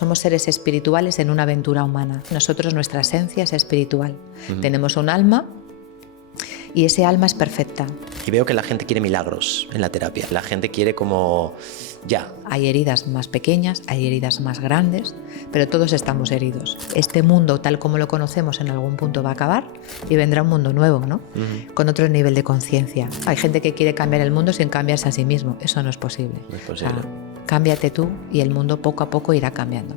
Somos seres espirituales en una aventura humana. Nosotros, nuestra esencia es espiritual. Tenemos un alma y ese alma es perfecta. Y veo que la gente quiere milagros en la terapia. La gente quiere como ya. Hay heridas más pequeñas, hay heridas más grandes, pero todos estamos heridos. Este mundo, tal como lo conocemos, en algún punto va a acabar y vendrá un mundo nuevo, ¿no? Con otro nivel de conciencia. Hay gente que quiere cambiar el mundo sin cambiarse a sí mismo. Eso no es posible. No es posible. Cámbiate tú y el mundo poco a poco irá cambiando.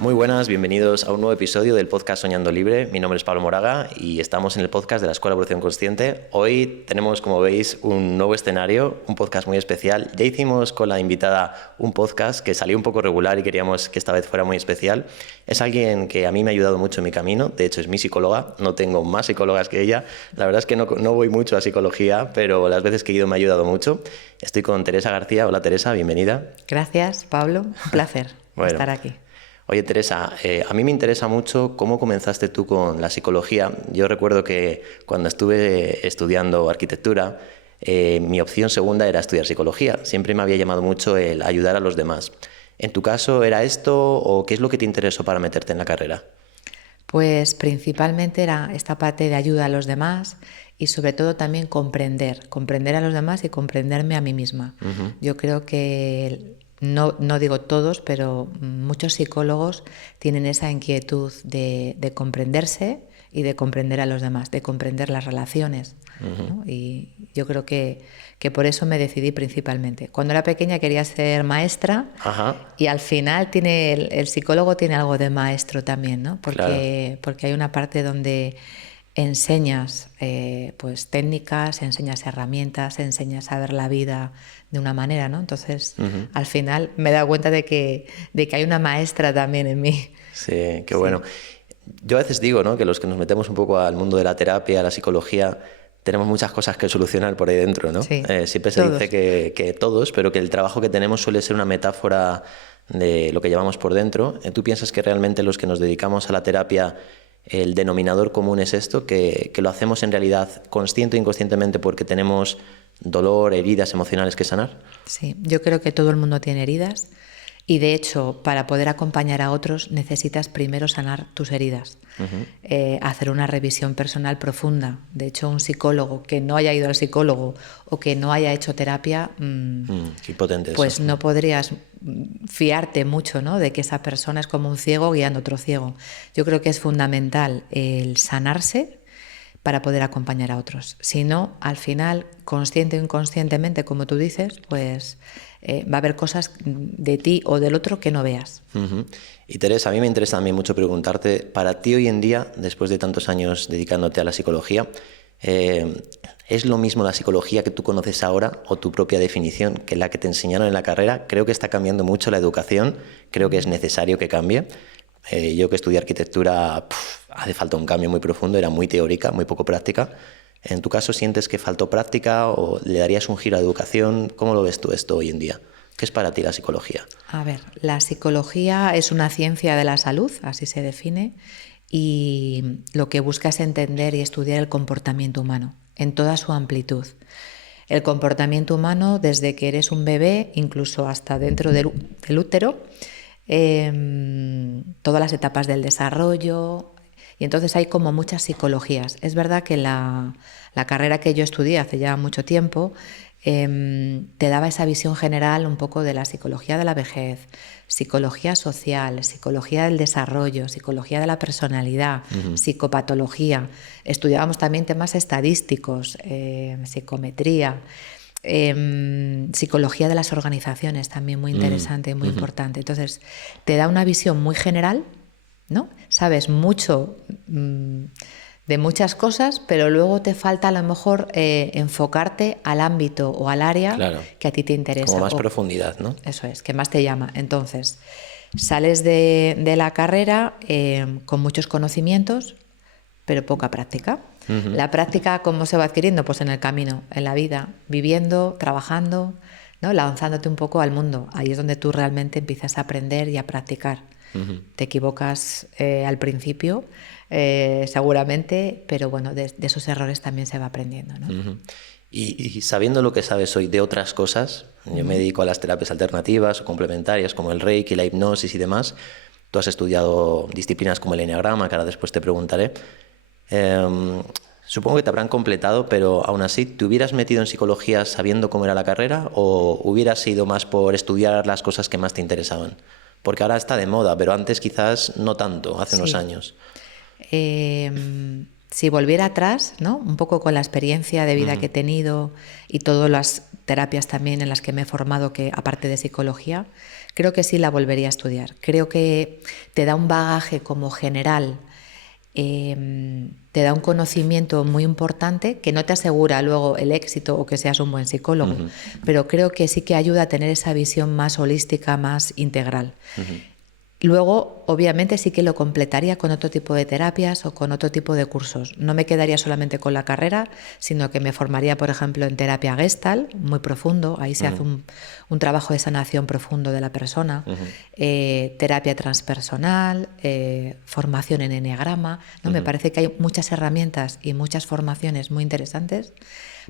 Muy buenas, bienvenidos a un nuevo episodio del podcast Soñando Libre. Mi nombre es Pablo Moraga y estamos en el podcast de la Escuela de Evolución Consciente. Hoy tenemos, como veis, un nuevo escenario, un podcast muy especial. Ya hicimos con la invitada un podcast que salió un poco regular y queríamos que esta vez fuera muy especial. Es alguien que a mí me ha ayudado mucho en mi camino, de hecho es mi psicóloga, no tengo más psicólogas que ella. La verdad es que no voy mucho a psicología, pero las veces que he ido me ha ayudado mucho. Estoy con Teresa García. Hola Teresa, bienvenida. Gracias, Pablo. Un placer estar aquí. Oye, Teresa, a mí me interesa mucho cómo comenzaste tú con la psicología. Yo recuerdo que cuando estuve estudiando arquitectura, mi opción segunda era estudiar psicología. Siempre me había llamado mucho el ayudar a los demás. ¿En tu caso era esto o qué es lo que te interesó para meterte en la carrera? Pues principalmente era esta parte de ayuda a los demás y sobre todo también comprender a los demás y comprenderme a mí misma. Yo creo que... No digo todos, pero muchos psicólogos tienen esa inquietud de comprenderse y de comprender a los demás, de comprender las relaciones, ¿no? Y yo creo que por eso me decidí principalmente. Cuando era pequeña quería ser maestra. Y al final el psicólogo tiene algo de maestro también, ¿no? Porque hay una parte donde enseñas pues técnicas, enseñas herramientas, enseñas a ver la vida de una manera, ¿no? Entonces, al final me he dado cuenta de que hay una maestra también en mí. Sí, qué bueno. Yo a veces digo, ¿no?, que los que nos metemos un poco al mundo de la terapia, a la psicología, tenemos muchas cosas que solucionar por ahí dentro, ¿no? Sí, siempre se dice que todos, pero que el trabajo que tenemos suele ser una metáfora de lo que llevamos por dentro. ¿Tú piensas que realmente los que nos dedicamos a la terapia, el denominador común es esto, que lo hacemos en realidad consciente o inconscientemente porque tenemos dolor, heridas emocionales que sanar? Sí, yo creo que todo el mundo tiene heridas y de hecho para poder acompañar a otros necesitas primero sanar tus heridas, hacer una revisión personal profunda. De hecho, un psicólogo que no haya ido al psicólogo o que no haya hecho terapia, qué potente pues eso. no podrías fiarte mucho, ¿no?, de que esa persona es como un ciego guiando a otro ciego. Yo creo que es fundamental el sanarse para poder acompañar a otros. Si no, al final, consciente o inconscientemente, como tú dices, pues va a haber cosas de ti o del otro que no veas. Y Teresa, a mí me interesa también mucho preguntarte, para ti hoy en día, después de tantos años dedicándote a la psicología, ¿es lo mismo la psicología que tú conoces ahora o tu propia definición que la que te enseñaron en la carrera? Creo que está cambiando mucho la educación, creo que es necesario que cambie. Yo que estudié arquitectura, hace falta un cambio muy profundo, era muy teórica, muy poco práctica. ¿En tu caso sientes que faltó práctica o le darías un giro a la educación? ¿Cómo lo ves tú esto hoy en día? ¿Qué es para ti la psicología? A ver, la psicología es una ciencia de la salud, así se define, y lo que busca es entender y estudiar el comportamiento humano en toda su amplitud. El comportamiento humano desde que eres un bebé, incluso hasta dentro del útero, todas las etapas del desarrollo, y entonces hay como muchas psicologías. Es verdad que la carrera que yo estudié hace ya mucho tiempo te daba esa visión general un poco de la psicología de la vejez, psicología social, psicología del desarrollo, psicología de la personalidad, psicopatología. Estudiábamos también temas estadísticos, psicometría, psicología de las organizaciones, también muy interesante y muy importante. Entonces, te da una visión muy general, ¿no? Sabes mucho de muchas cosas, pero luego te falta a lo mejor enfocarte al ámbito o al área que a ti te interesa. Como más profundidad, ¿no? Eso es, que más te llama. Entonces, sales de la carrera con muchos conocimientos, pero poca práctica. La práctica, ¿cómo se va adquiriendo? Pues en el camino, en la vida, viviendo, trabajando, ¿no? Lanzándote un poco al mundo. Ahí es donde tú realmente empiezas a aprender y a practicar. Te equivocas al principio, seguramente, pero bueno, de esos errores también se va aprendiendo, ¿no? Y sabiendo lo que sabes hoy de otras cosas, yo me dedico a las terapias alternativas o complementarias como el Reiki, la hipnosis y demás. Tú has estudiado disciplinas como el Enneagrama, que ahora después te preguntaré. Supongo que te habrán completado, pero aún así, ¿te hubieras metido en psicología sabiendo cómo era la carrera o hubieras ido más por estudiar las cosas que más te interesaban? Porque ahora está de moda, pero antes quizás no tanto, hace unos años. Si volviera atrás, ¿no? Un poco con la experiencia de vida que he tenido y todas las terapias también en las que me he formado, que aparte de psicología, creo que sí la volvería a estudiar. Creo que te da un bagaje como general, te da un conocimiento muy importante que no te asegura luego el éxito o que seas un buen psicólogo, pero creo que sí que ayuda a tener esa visión más holística, más integral. Luego, obviamente, sí que lo completaría con otro tipo de terapias o con otro tipo de cursos. No me quedaría solamente con la carrera, sino que me formaría, por ejemplo, en terapia Gestalt, muy profundo. Ahí se hace un trabajo de sanación profundo de la persona. Terapia transpersonal, formación en Enneagrama, ¿no? Me parece que hay muchas herramientas y muchas formaciones muy interesantes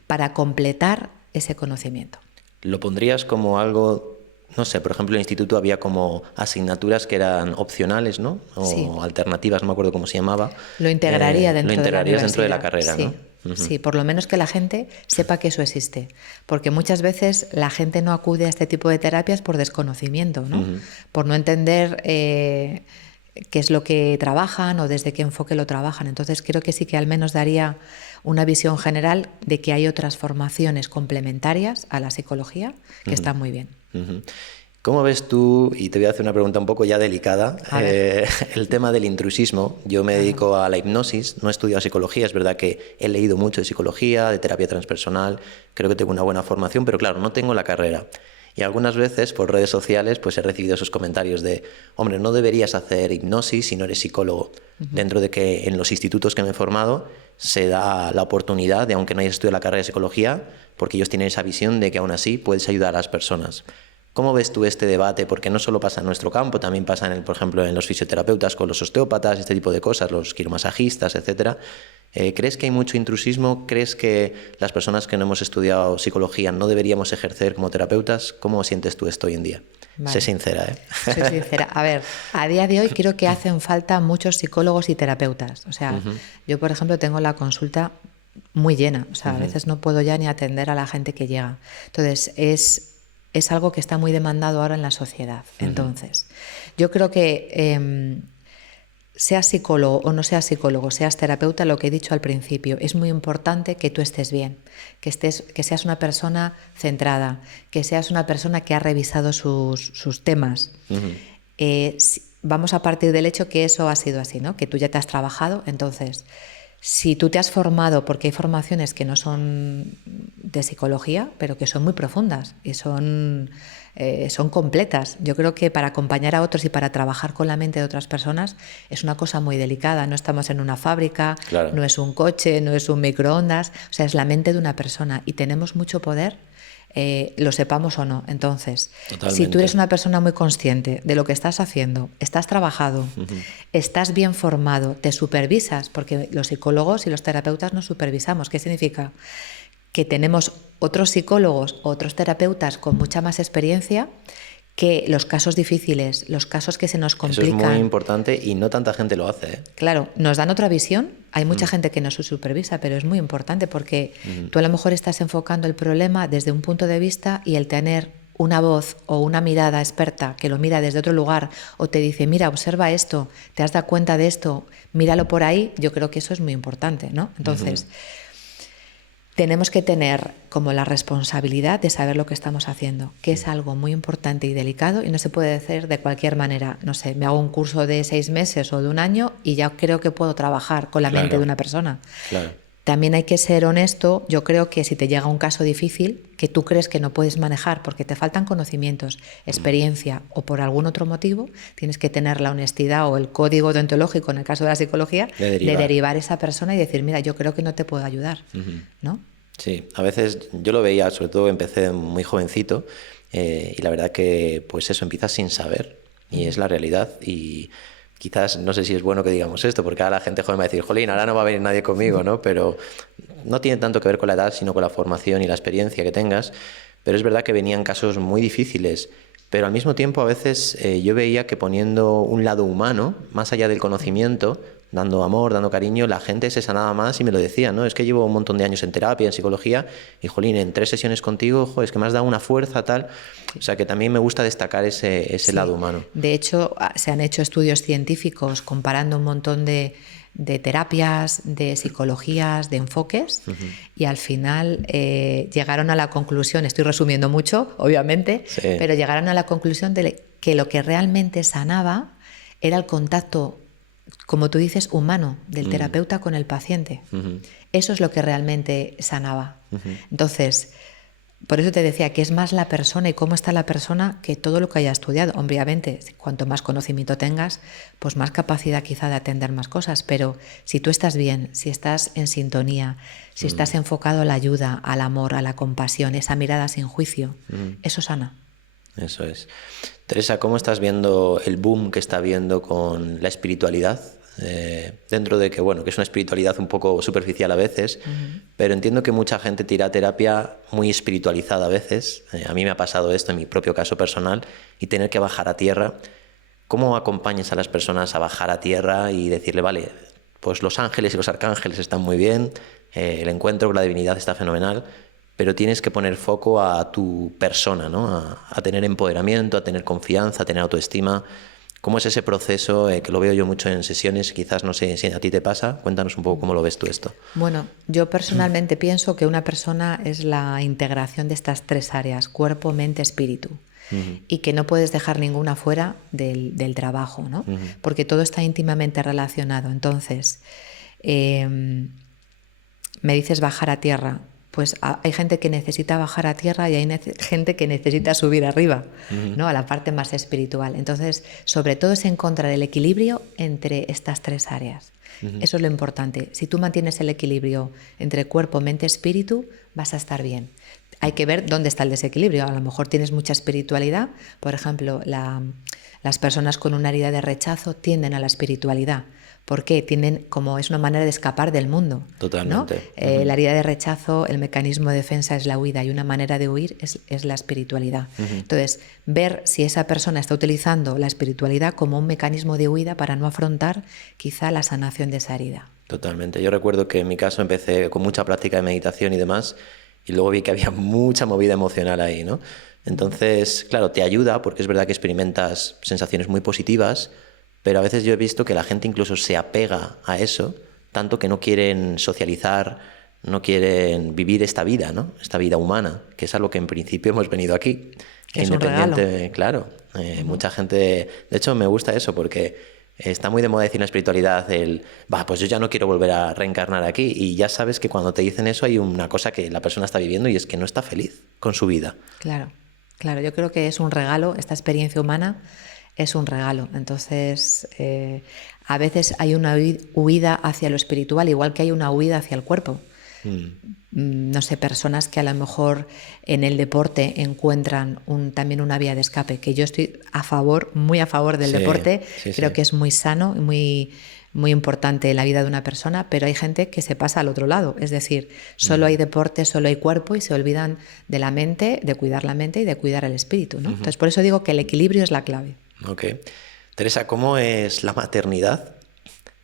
para completar ese conocimiento. ¿Lo pondrías como algo? No sé, por ejemplo, en el instituto había como asignaturas que eran opcionales, ¿no? O alternativas, no me acuerdo cómo se llamaba. Lo integraría dentro de la universidad. Dentro de la carrera, sí, ¿no? Sí, por lo menos que la gente sepa que eso existe. Porque muchas veces la gente no acude a este tipo de terapias por desconocimiento, ¿no? Por no entender qué es lo que trabajan o desde qué enfoque lo trabajan. Entonces creo que sí que al menos daría una visión general de que hay otras formaciones complementarias a la psicología que están muy bien. ¿Cómo ves tú, y te voy a hacer una pregunta un poco ya delicada, el tema del intrusismo? Yo me dedico a la hipnosis, no he estudiado psicología, es verdad que he leído mucho de psicología, de terapia transpersonal, creo que tengo una buena formación, pero claro, no tengo la carrera. Y algunas veces por redes sociales pues he recibido esos comentarios de, hombre, no deberías hacer hipnosis si no eres psicólogo. Dentro de que en los institutos que me he formado se da la oportunidad de, aunque no hayas estudiado la carrera de psicología, porque ellos tienen esa visión de que aún así puedes ayudar a las personas. ¿Cómo ves tú este debate? Porque no solo pasa en nuestro campo, también pasa, por ejemplo, en los fisioterapeutas con los osteópatas, este tipo de cosas, los quiromasajistas, etcétera. ¿Crees que hay mucho intrusismo? ¿Crees que las personas que no hemos estudiado psicología no deberíamos ejercer como terapeutas? ¿Cómo sientes tú esto hoy en día? Vale. Sé sincera, ¿eh? Soy sincera. A ver, a día de hoy creo que hacen falta muchos psicólogos y terapeutas. O sea, yo, por ejemplo, tengo la consulta muy llena. O sea, a veces no puedo ya ni atender a la gente que llega. Entonces, es algo que está muy demandado ahora en la sociedad. Entonces, yo creo que seas psicólogo o no seas psicólogo, seas terapeuta, lo que he dicho al principio, es muy importante que tú estés bien, que seas una persona centrada, que seas una persona que ha revisado sus temas. Vamos a partir del hecho que eso ha sido así, ¿no? Que tú ya te has trabajado, entonces, si tú te has formado, porque hay formaciones que no son de psicología, pero que son muy profundas y son completas. Yo creo que para acompañar a otros y para trabajar con la mente de otras personas es una cosa muy delicada. No estamos en una fábrica, claro. No es un coche, no es un microondas, o sea, es la mente de una persona y tenemos mucho poder, lo sepamos o no. Entonces, si tú eres una persona muy consciente de lo que estás haciendo, estás trabajado, estás bien formado, te supervisas, porque los psicólogos y los terapeutas nos supervisamos. ¿Qué significa? Que tenemos otros psicólogos, otros terapeutas con mucha más experiencia, que los casos difíciles, los casos que se nos complican... Eso es muy importante y no tanta gente lo hace, ¿eh? Claro, nos dan otra visión. Hay mucha gente que no se supervisa, pero es muy importante porque tú a lo mejor estás enfocando el problema desde un punto de vista y el tener una voz o una mirada experta que lo mira desde otro lugar o te dice, mira, observa esto, te has dado cuenta de esto, míralo por ahí, yo creo que eso es muy importante, ¿no? Entonces... tenemos que tener como la responsabilidad de saber lo que estamos haciendo, que es algo muy importante y delicado y no se puede hacer de cualquier manera. No sé, me hago un curso de 6 meses o de un año y ya creo que puedo trabajar con la mente de una persona. Claro. también hay que ser honesto. Yo creo que si te llega un caso difícil que tú crees que no puedes manejar porque te faltan conocimientos, experiencia o por algún otro motivo, tienes que tener la honestidad o el código deontológico, en el caso de la psicología, de derivar a esa persona y decir, mira, yo creo que no te puedo ayudar, ¿no? Sí, a veces yo lo veía, sobre todo empecé muy jovencito, y la verdad que pues eso, empiezas sin saber y es la realidad. Y quizás no sé si es bueno que digamos esto, porque ahora la gente joven va a decir, jolín, ahora no va a venir nadie conmigo, ¿no? Pero no tiene tanto que ver con la edad, sino con la formación y la experiencia que tengas. Pero es verdad que venían casos muy difíciles, pero al mismo tiempo a veces yo veía que poniendo un lado humano, más allá del conocimiento, dando amor, dando cariño, la gente se sanaba más y me lo decía, ¿no? Es que llevo un montón de años en terapia, en psicología, y jolín, en 3 sesiones contigo, jo, es que me has dado una fuerza, tal. O sea que también me gusta destacar ese lado humano. De hecho, se han hecho estudios científicos comparando un montón de terapias, de psicologías, de enfoques, y al final llegaron a la conclusión, estoy resumiendo mucho, obviamente, pero llegaron a la conclusión de que lo que realmente sanaba era el contacto, como tú dices, humano, del terapeuta con el paciente. Eso es lo que realmente sanaba. Entonces, por eso te decía que es más la persona y cómo está la persona que todo lo que haya estudiado. Obviamente, cuanto más conocimiento tengas, pues más capacidad quizá de atender más cosas. Pero si tú estás bien, si estás en sintonía, si estás enfocado a la ayuda, al amor, a la compasión, esa mirada sin juicio, eso sana. Eso es. Teresa, ¿cómo estás viendo el boom que está habiendo con la espiritualidad? Dentro de que, bueno, que es una espiritualidad un poco superficial a veces, pero entiendo que mucha gente tira a terapia muy espiritualizada a veces. A mí me ha pasado esto en mi propio caso personal y tener que bajar a tierra. ¿Cómo acompañas a las personas a bajar a tierra y decirle, vale, pues los ángeles y los arcángeles están muy bien, el encuentro con la divinidad está fenomenal, pero tienes que poner foco a tu persona, ¿no? A tener empoderamiento, a tener confianza, a tener autoestima? ¿Cómo es ese proceso que lo veo yo mucho en sesiones? Quizás no sé si a ti te pasa. Cuéntanos un poco cómo lo ves tú esto. Bueno, yo personalmente pienso que una persona es la integración de estas 3 áreas, cuerpo, mente, espíritu. Y que no puedes dejar ninguna fuera del trabajo, ¿no? Porque todo está íntimamente relacionado. Entonces, me dices bajar a tierra. Pues hay gente que necesita bajar a tierra y hay gente que necesita subir arriba, ¿no? A la parte más espiritual. Entonces, sobre todo es encontrar el equilibrio entre estas 3 áreas. Eso es lo importante. Si tú mantienes el equilibrio entre cuerpo, mente, espíritu, vas a estar bien. Hay que ver dónde está el desequilibrio. A lo mejor tienes mucha espiritualidad. Por ejemplo, las personas con una herida de rechazo tienden a la espiritualidad. ¿Por qué? Tienden, como es una manera de escapar del mundo. Totalmente. ¿No? La herida de rechazo, el mecanismo de defensa es la huida y una manera de huir es la espiritualidad. Entonces, ver si esa persona está utilizando la espiritualidad como un mecanismo de huida para no afrontar quizá la sanación de esa herida. Totalmente. Yo recuerdo que en mi caso empecé con mucha práctica de meditación y demás, y luego vi que había mucha movida emocional ahí, ¿no? Entonces, claro, te ayuda porque es verdad que experimentas sensaciones muy positivas, pero a veces yo he visto que la gente incluso se apega a eso, tanto que no quieren socializar, no quieren vivir esta vida, ¿no? Esta vida humana, que es a lo que en principio hemos venido aquí. Es un regalo. Claro, mucha gente... De hecho, me gusta eso porque está muy de moda decir en la espiritualidad pues yo ya no quiero volver a reencarnar aquí, y ya sabes que cuando te dicen eso hay una cosa que la persona está viviendo y es que no está feliz con su vida. Claro, yo creo que es un regalo, esta experiencia humana es un regalo. Entonces, a veces hay una huida hacia lo espiritual, igual que hay una huida hacia el cuerpo. No sé, personas que a lo mejor en el deporte encuentran también una vía de escape, que yo estoy muy a favor del deporte, creo que es muy sano y muy importante en la vida de una persona, pero hay gente que se pasa al otro lado, es decir, solo hay deporte, solo hay cuerpo y se olvidan de la mente, de cuidar la mente y de cuidar el espíritu, ¿no? Entonces, por eso digo que el equilibrio es la clave. Ok. Teresa, ¿cómo es la maternidad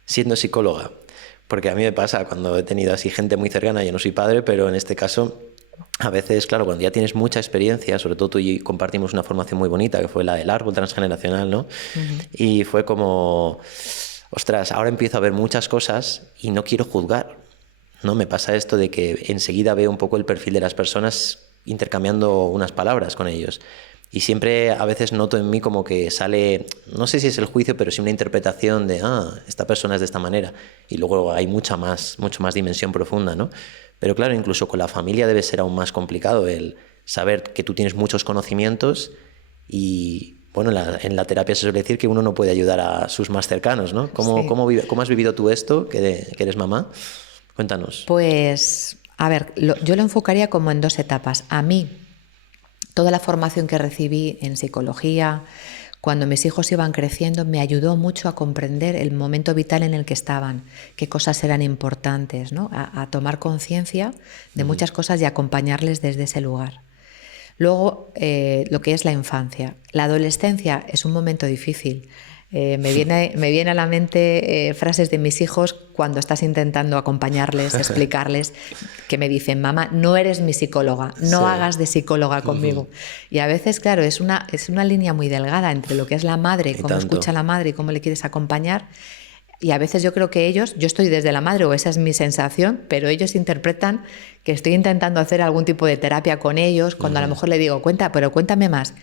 siendo psicóloga? Porque a mí me pasa cuando he tenido así gente muy cercana, yo no soy padre, pero en este caso, a veces, claro, cuando ya tienes mucha experiencia, sobre todo tú y yo compartimos una formación muy bonita, que fue la del árbol transgeneracional, ¿no? Y fue como, ostras, ahora empiezo a ver muchas cosas y no quiero juzgar, ¿no? Me pasa esto de que enseguida veo un poco el perfil de las personas intercambiando unas palabras con ellos. Y siempre a veces noto en mí como que sale, no sé si es el juicio, pero sí una interpretación de, esta persona es de esta manera. Y luego hay mucho más dimensión profunda, ¿no? Pero claro, incluso con la familia debe ser aún más complicado el saber que tú tienes muchos conocimientos y, bueno, en la terapia se suele decir que uno no puede ayudar a sus más cercanos, ¿no? Sí. ¿Cómo has vivido tú esto, que eres mamá? Cuéntanos. Pues, a ver, yo lo enfocaría como en dos etapas. A mí, toda la formación que recibí en psicología, cuando mis hijos iban creciendo, me ayudó mucho a comprender el momento vital en el que estaban, qué cosas eran importantes, ¿no? A tomar conciencia de muchas cosas y acompañarles desde ese lugar. Luego, lo que es la infancia. La adolescencia es un momento difícil. Me viene a la mente frases de mis hijos cuando estás intentando acompañarles, explicarles, que me dicen, mamá, no eres mi psicóloga, no Sí. hagas de psicóloga conmigo. Y a veces, claro, es una línea muy delgada entre lo que es la madre, Y cómo tanto. escucha a la madre y cómo le quieres acompañar. Y a veces yo creo que yo estoy desde la madre, o esa es mi sensación, pero ellos interpretan que estoy intentando hacer algún tipo de terapia con ellos, cuando a lo mejor le digo, cuéntame más.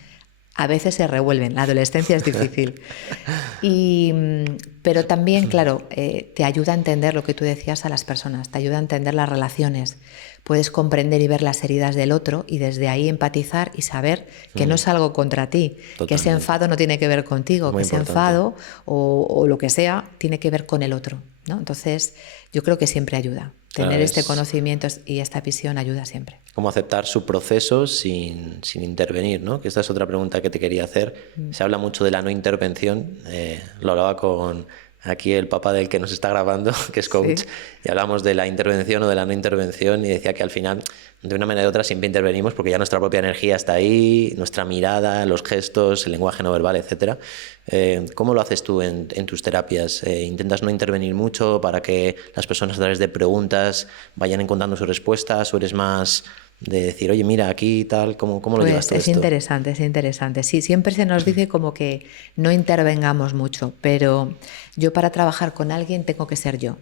A veces se revuelven, la adolescencia es difícil. Pero también, claro, te ayuda a entender lo que tú decías a las personas, te ayuda a entender las relaciones. Puedes comprender y ver las heridas del otro y desde ahí empatizar y saber que no es algo contra ti, que ese enfado no tiene que ver contigo, Muy que ese importante. enfado o lo que sea tiene que ver con el otro, ¿no? Entonces, yo creo que siempre ayuda. Claro, Tener este conocimiento y esta visión ayuda siempre. Como aceptar su proceso sin intervenir, ¿no? Que esta es otra pregunta que te quería hacer. Se habla mucho de la no intervención. Lo hablaba con aquí el papá del que nos está grabando, que es coach, Sí. y hablamos de la intervención o de la no intervención y decía que al final, de una manera u otra, siempre intervenimos porque ya nuestra propia energía está ahí, nuestra mirada, los gestos, el lenguaje no verbal, etcétera. ¿Cómo lo haces tú en tus terapias? ¿Intentas no intervenir mucho para que las personas a través de preguntas vayan encontrando sus respuestas o eres más de decir, oye, mira, aquí tal, ¿cómo lo llevas Pues todo es esto? interesante, es interesante. Sí, siempre se nos dice como que no intervengamos mucho, pero yo para trabajar con alguien tengo que ser yo,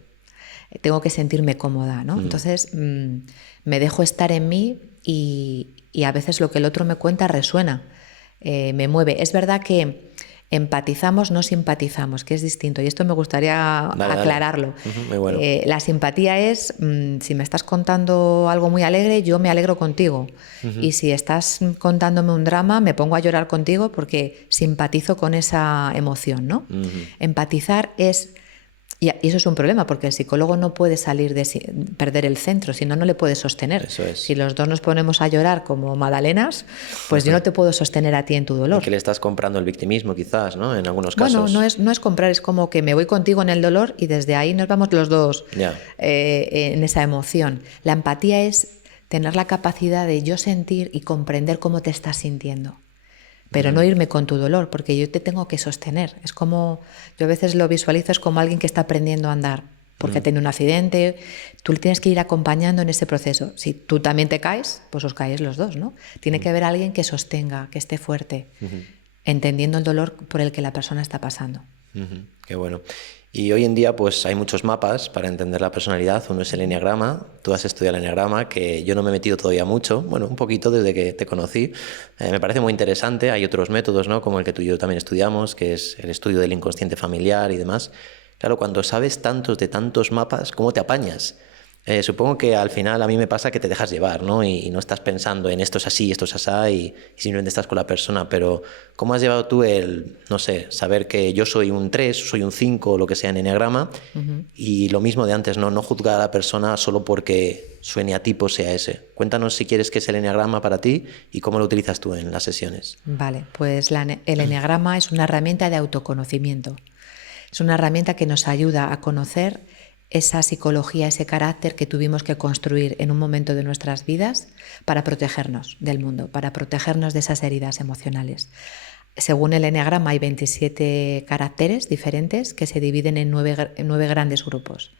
tengo que sentirme cómoda, ¿no? Entonces me dejo estar en mí y a veces lo que el otro me cuenta resuena, me mueve. Es verdad que empatizamos, no simpatizamos, que es distinto. Y esto me gustaría Dale. aclararlo. Muy bueno. La simpatía es, si me estás contando algo muy alegre, yo me alegro contigo. Y si estás contándome un drama, me pongo a llorar contigo porque simpatizo con esa emoción, ¿no? Empatizar es... Y eso es un problema, porque el psicólogo no puede salir de perder el centro, si no, no le puede sostener. Eso es. Si los dos nos ponemos a llorar como magdalenas, pues yo no te puedo sostener a ti en tu dolor. Y que le estás comprando el victimismo, quizás, ¿no? En algunos Bueno, casos. no es comprar, es como que me voy contigo en el dolor y desde ahí nos vamos los dos Ya. en esa emoción. La empatía es tener la capacidad de yo sentir y comprender cómo te estás sintiendo, pero no irme con tu dolor, porque yo te tengo que sostener. Es como, yo a veces lo visualizo, es como alguien que está aprendiendo a andar, porque ha tenido un accidente, tú le tienes que ir acompañando en ese proceso. Si tú también te caes, pues os caéis los dos, ¿no? Tiene que haber alguien que sostenga, que esté fuerte, entendiendo el dolor por el que la persona está pasando. Qué bueno. Y hoy en día pues hay muchos mapas para entender la personalidad. Uno es el eneagrama. Tú has estudiado el eneagrama, que yo no me he metido todavía mucho, bueno, un poquito desde que te conocí. Me parece muy interesante. Hay otros métodos, ¿no? Como el que tú y yo también estudiamos, que es el estudio del inconsciente familiar y demás. Claro, cuando sabes tantos de tantos mapas, ¿cómo te apañas? Supongo que al final a mí me pasa que te dejas llevar, ¿no? Y no estás pensando en esto es así, esto es asá y simplemente estás con la persona. Pero ¿cómo has llevado tú el, no sé, saber que yo soy un 3, soy un 5 o lo que sea en eneagrama? Y lo mismo de antes, ¿no? No juzgar a la persona solo porque su eneatipo sea ese. Cuéntanos si quieres qué es el eneagrama para ti y cómo lo utilizas tú en las sesiones. Vale, pues el eneagrama es una herramienta de autoconocimiento. Es una herramienta que nos ayuda a conocer esa psicología, ese carácter que tuvimos que construir en un momento de nuestras vidas para protegernos del mundo, para protegernos de esas heridas emocionales. Según el eneagrama hay 27 caracteres diferentes que se dividen en 9 grandes grupos.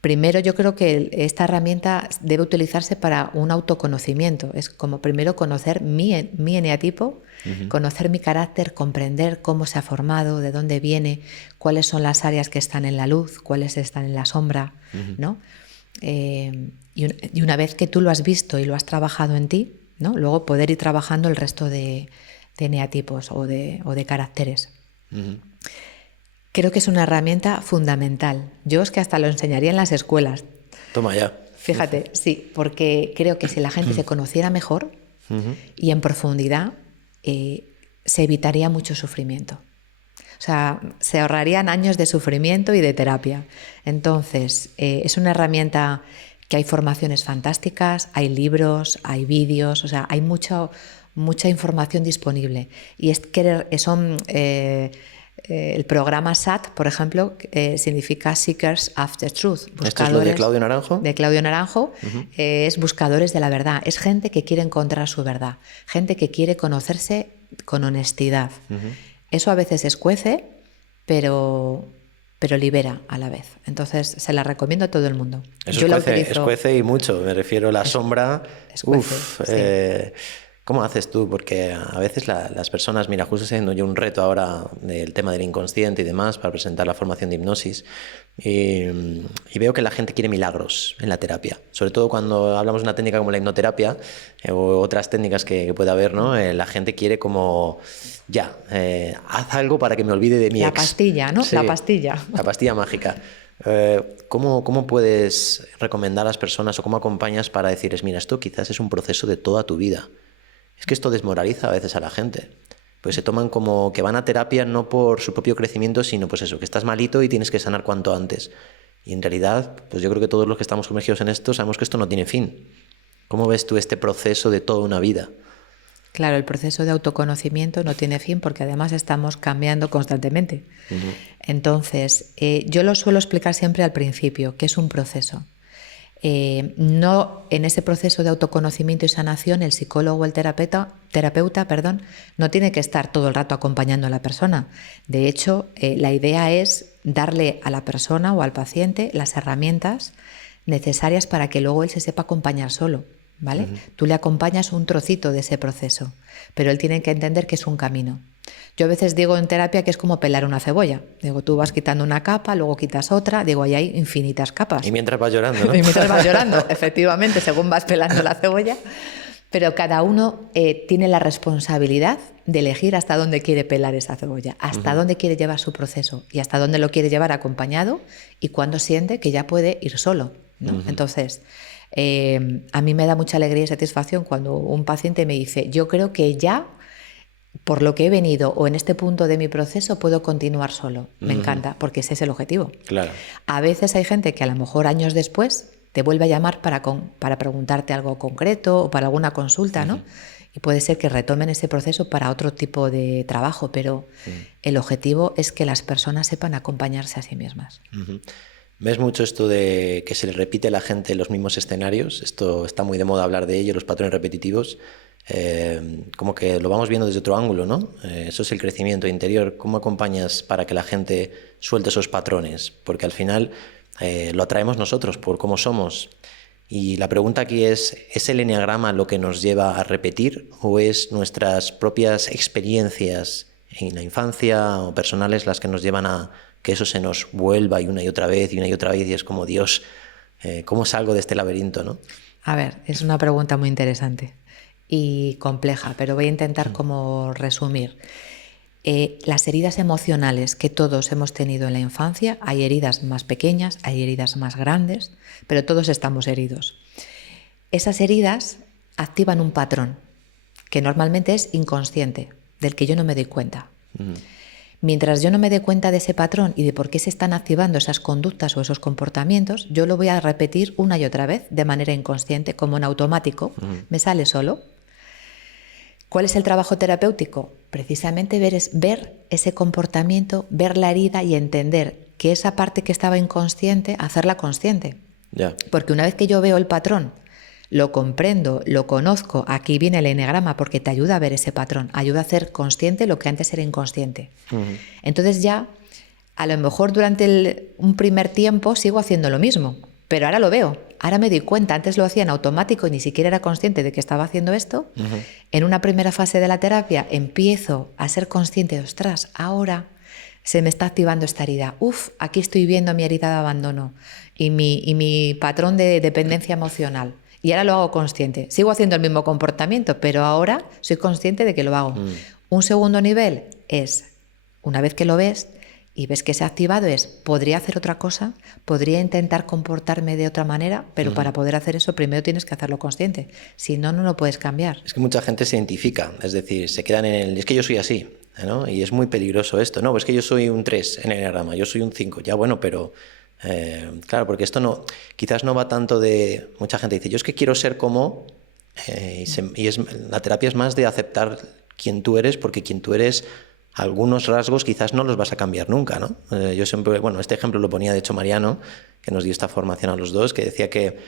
Primero yo creo que esta herramienta debe utilizarse para un autoconocimiento. Es como primero conocer mi eneatipo, conocer mi carácter, comprender cómo se ha formado, de dónde viene, cuáles son las áreas que están en la luz, cuáles están en la sombra, ¿no? Y una vez que tú lo has visto y lo has trabajado en ti, ¿no? Luego poder ir trabajando el resto de eneatipos o de caracteres. Creo que es una herramienta fundamental. Yo es que hasta lo enseñaría en las escuelas. Toma ya. Fíjate, sí, porque creo que si la gente se conociera mejor y en profundidad, se evitaría mucho sufrimiento. O sea, se ahorrarían años de sufrimiento y de terapia. Entonces, es una herramienta que hay formaciones fantásticas, hay libros, hay vídeos, o sea, hay mucha información disponible. Y el programa SAT, por ejemplo, significa Seekers After Truth. ¿Esto es lo de Claudio Naranjo? De Claudio Naranjo. Es buscadores de la verdad. Es gente que quiere encontrar su verdad. Gente que quiere conocerse con honestidad. Eso a veces escuece, pero libera a la vez. Entonces, se la recomiendo a todo el mundo. Eso escuece y mucho. Me refiero a la sombra. Escuece, sí. ¿Cómo haces tú? Porque a veces las personas, mira, justo estoy haciendo yo un reto ahora del tema del inconsciente y demás para presentar la formación de hipnosis y veo que la gente quiere milagros en la terapia. Sobre todo cuando hablamos de una técnica como la hipnoterapia o otras técnicas que pueda haber, ¿no? La gente quiere como, haz algo para que me olvide de mi ex. La pastilla, ¿no? Sí, la pastilla. La pastilla mágica. ¿Cómo puedes recomendar a las personas o cómo acompañas para decirles, mira, esto quizás es un proceso de toda tu vida? Es que esto desmoraliza a veces a la gente. Pues se toman como que van a terapia no por su propio crecimiento, sino pues eso, que estás malito y tienes que sanar cuanto antes. Y en realidad, pues yo creo que todos los que estamos sumergidos en esto sabemos que esto no tiene fin. ¿Cómo ves tú este proceso de toda una vida? Claro, el proceso de autoconocimiento no tiene fin porque además estamos cambiando constantemente. Entonces, yo lo suelo explicar siempre al principio, que es un proceso. No en ese proceso de autoconocimiento y sanación el psicólogo o el terapeuta, no tiene que estar todo el rato acompañando a la persona. De hecho, la idea es darle a la persona o al paciente las herramientas necesarias para que luego él se sepa acompañar solo, ¿vale? Tú le acompañas un trocito de ese proceso, pero él tiene que entender que es un camino. Yo a veces digo en terapia que es como pelar una cebolla. Digo, tú vas quitando una capa, luego quitas otra. Digo, ahí hay infinitas capas. Y mientras vas llorando, ¿no? Y mientras vas llorando, efectivamente, según vas pelando la cebolla. Pero cada uno tiene la responsabilidad de elegir hasta dónde quiere pelar esa cebolla, hasta dónde quiere llevar su proceso y hasta dónde lo quiere llevar acompañado y cuándo siente que ya puede ir solo, ¿no? Entonces, a mí me da mucha alegría y satisfacción cuando un paciente me dice, yo creo que ya, por lo que he venido o en este punto de mi proceso, puedo continuar solo. Me encanta, porque ese es el objetivo. Claro. A veces hay gente que a lo mejor años después te vuelve a llamar para preguntarte algo concreto o para alguna consulta, ¿no? Y puede ser que retomen ese proceso para otro tipo de trabajo, pero el objetivo es que las personas sepan acompañarse a sí mismas. ¿Ves mucho esto de que se le repite a la gente los mismos escenarios? Esto está muy de moda hablar de ello, los patrones repetitivos. Como que lo vamos viendo desde otro ángulo, ¿no? Eso es el crecimiento interior. ¿Cómo acompañas para que la gente suelte esos patrones? Porque al final lo atraemos nosotros por cómo somos. Y la pregunta aquí ¿es el eneagrama lo que nos lleva a repetir o es nuestras propias experiencias en la infancia o personales las que nos llevan a que eso se nos vuelva y una y otra vez y es como Dios, ¿cómo salgo de este laberinto, no? A ver, es una pregunta muy interesante y compleja, pero voy a intentar como resumir. Las heridas emocionales que todos hemos tenido en la infancia, hay heridas más pequeñas, hay heridas más grandes, pero todos estamos heridos. Esas heridas activan un patrón que normalmente es inconsciente, del que yo no me doy cuenta. Mientras yo no me dé cuenta de ese patrón y de por qué se están activando esas conductas o esos comportamientos, yo lo voy a repetir una y otra vez de manera inconsciente, como en automático. Me sale solo. ¿Cuál es el trabajo terapéutico? Precisamente ver ese comportamiento, ver la herida y entender que esa parte que estaba inconsciente, hacerla consciente. Porque una vez que yo veo el patrón, lo comprendo, lo conozco, aquí viene el eneagrama porque te ayuda a ver ese patrón, ayuda a hacer consciente lo que antes era inconsciente. Entonces ya, a lo mejor durante un primer tiempo sigo haciendo lo mismo, pero ahora lo veo, ahora me doy cuenta, antes lo hacía en automático y ni siquiera era consciente de que estaba haciendo esto. En una primera fase de la terapia empiezo a ser consciente de, ostras, ahora se me está activando esta herida. Aquí estoy viendo mi herida de abandono y mi patrón de dependencia emocional. Y ahora lo hago consciente. Sigo haciendo el mismo comportamiento, pero ahora soy consciente de que lo hago. Un segundo nivel es, una vez que lo ves y ves que se ha activado, es, podría hacer otra cosa, podría intentar comportarme de otra manera, pero para poder hacer eso primero tienes que hacerlo consciente. Si no, no lo puedes cambiar. Es que mucha gente se identifica, es decir, se quedan en el, es que yo soy así, ¿no? Y es muy peligroso esto. No, es que yo soy un 3 en el enneagrama, yo soy un 5. Ya bueno, pero claro, porque esto no, quizás no va tanto de, mucha gente dice, yo es que quiero ser como, la terapia es más de aceptar quién tú eres, porque quien tú eres, algunos rasgos quizás no los vas a cambiar nunca, ¿no? Yo siempre, bueno, este ejemplo lo ponía de hecho Mariano, que nos dio esta formación a los dos, que decía que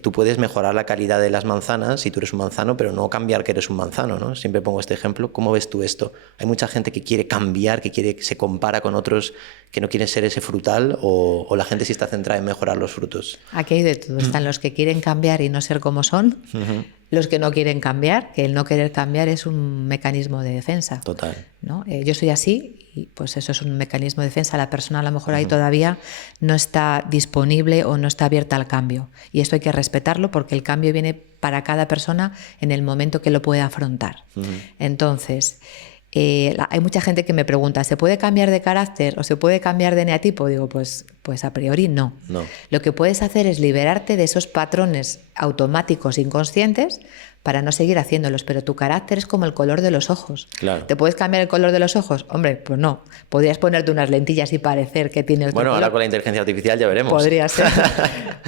tú puedes mejorar la calidad de las manzanas si tú eres un manzano, pero no cambiar que eres un manzano, ¿no? Siempre pongo este ejemplo. ¿Cómo ves tú esto? Hay mucha gente que quiere cambiar, que se compara con otros que no quieren ser ese frutal, o la gente sí está centrada en mejorar los frutos. Aquí hay de todo. Están los que quieren cambiar y no ser como son, los que no quieren cambiar, que el no querer cambiar es un mecanismo de defensa. Total. ¿No? Yo soy así y pues eso es un mecanismo de defensa. La persona a lo mejor ahí todavía no está disponible o no está abierta al cambio. Y esto hay que respetarlo porque el cambio viene para cada persona en el momento que lo puede afrontar. Entonces, hay mucha gente que me pregunta, ¿se puede cambiar de carácter o se puede cambiar de eneatipo? Digo, pues a priori no. Lo que puedes hacer es liberarte de esos patrones automáticos inconscientes para no seguir haciéndolos, pero tu carácter es como el color de los ojos. Claro. ¿Te puedes cambiar el color de los ojos? Hombre, pues no. Podrías ponerte unas lentillas y parecer que tienes otro Bueno, color. ahora con la inteligencia artificial ya veremos. Podría ser.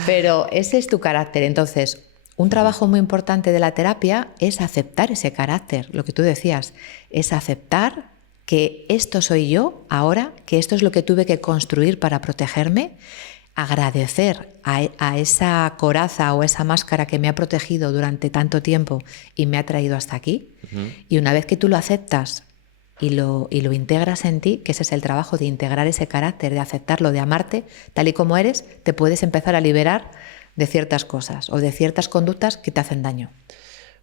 Pero ese es tu carácter. Entonces, un trabajo muy importante de la terapia es aceptar ese carácter, lo que tú decías, es aceptar que esto soy yo ahora, que esto es lo que tuve que construir para protegerme, agradecer a esa coraza o esa máscara que me ha protegido durante tanto tiempo y me ha traído hasta aquí. Y una vez que tú lo aceptas y lo integras en ti, que ese es el trabajo de integrar ese carácter, de aceptarlo, de amarte tal y como eres, te puedes empezar a liberar de ciertas cosas o de ciertas conductas que te hacen daño.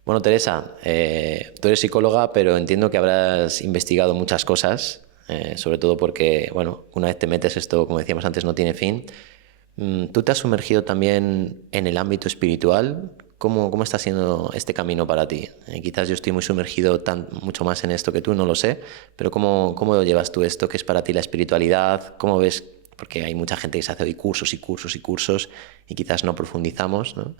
Bueno, Teresa, tú eres psicóloga, pero entiendo que habrás investigado muchas cosas, sobre todo porque, bueno, una vez te metes esto, como decíamos antes, no tiene fin. ¿Tú te has sumergido también en el ámbito espiritual? ¿Cómo está siendo este camino para ti? Quizás yo estoy muy sumergido mucho más en esto que tú, no lo sé, pero ¿cómo lo llevas tú esto? ¿Qué es para ti la espiritualidad? ¿Cómo ves? Porque hay mucha gente que se hace hoy cursos y cursos y cursos y quizás no profundizamos, ¿no?